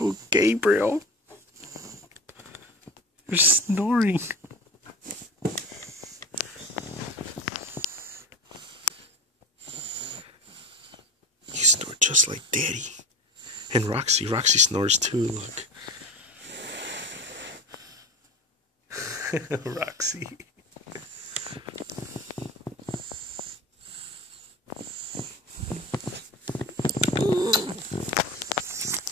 Oh, Gabriel. You're snoring. You snore just like Daddy. And Roxy. Roxy snores too, look. Roxy.